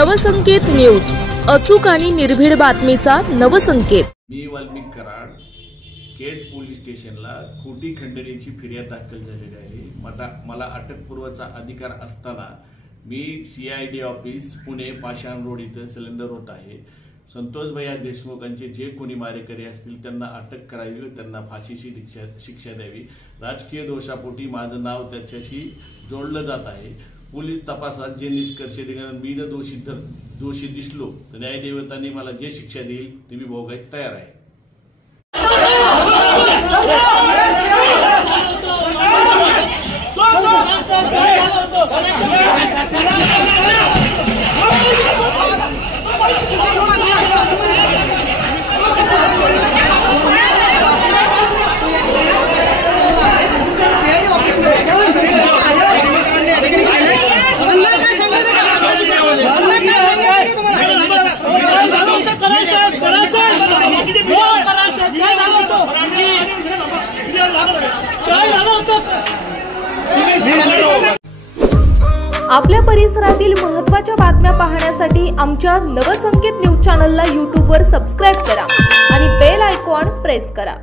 Navsanket news, अचूक आणि निर्भीड बातमीचा नवसंकेत। मी वाल्मिक कराड केज पोलीस स्टेशनला खोटी खंडणीची फिर्याद दाखल झालेली आहे। मला अटकपूर्वचा अधिकार असताना मी CID ऑफिस पुणे पाषाण रोड इथे सिलेंडर होत आहे। संतोष भैया देशमुखांचे जे कोणी मारेकरी असतील त्यांना अटक करावी व त्यांना फाशीची शिक्षा द्यावी। राजकीय दोषापोटी माझं नाव त्याच्याशी जोडलं जात आहे। पोलीस तपासात जे निष्कर्ष निघाले, मी जर दोषी दिसलो तर न्यायदेवतांनी मला जे शिक्षा देईल ती मी भोगायला तयार आहे। आपल्या परिसरातील महत्त्वाच्या बातम्या पाहण्यासाठी आमच्या नवसंकेत न्यूज चॅनलला YouTube वर सबस्क्राइब करा आणि बेल आयकॉन प्रेस करा।